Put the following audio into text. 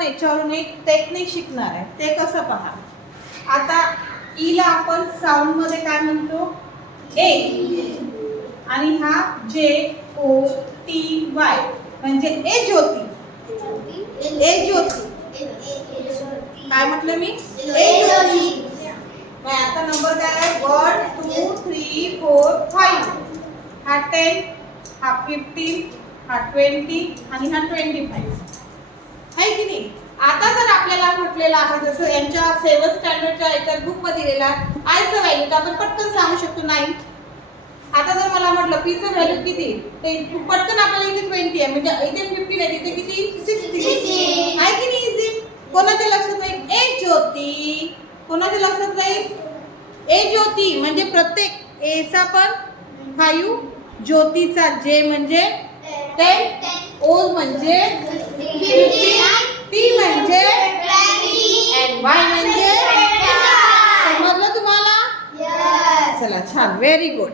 आपण याच्यावरून एक टेक्निक शिकणार आहे. ते कसं पहा. आता ईला आपण साऊंड मध्ये काय म्हणतो? ए. आणि हा JOTY म्हणजे ए ज्योती. ए ज्योती. काय म्हटलं मी? ए ज्योती. मग आता नंबर काय आहे? 1 2 3 4 5. हा 10, हा 15, हा 20 आणि हा 25. आहे की नाही? आता जर आपल्याला म्हटलेलं आहे जसं यांच्या 7th स्टँडर्डच्या याच्यात बुक मध्ये दिलेला आयचं व्हॅल्यू तर आपण पटकन सांगू शकतो 9. आता जर मला म्हटलं पीचं व्हॅल्यू किती ते पटकन आपल्याला इथे 20 आहे म्हणजे इथे 15 आहे तिथे किती 60 आहे की नाही? इझी. कोणाच्या लक्षात राहील? ए ज्योती. कोणाच्या लक्षात राहील? ए ज्योती म्हणजे प्रत्येक एचा पण 5, ज्योतीचा जे म्हणजे 10, ओ म्हणजे 15, टी म्हणजे 20 and वाय म्हणजे समजलं तुम्हाला? चला छान, व्हेरी गुड.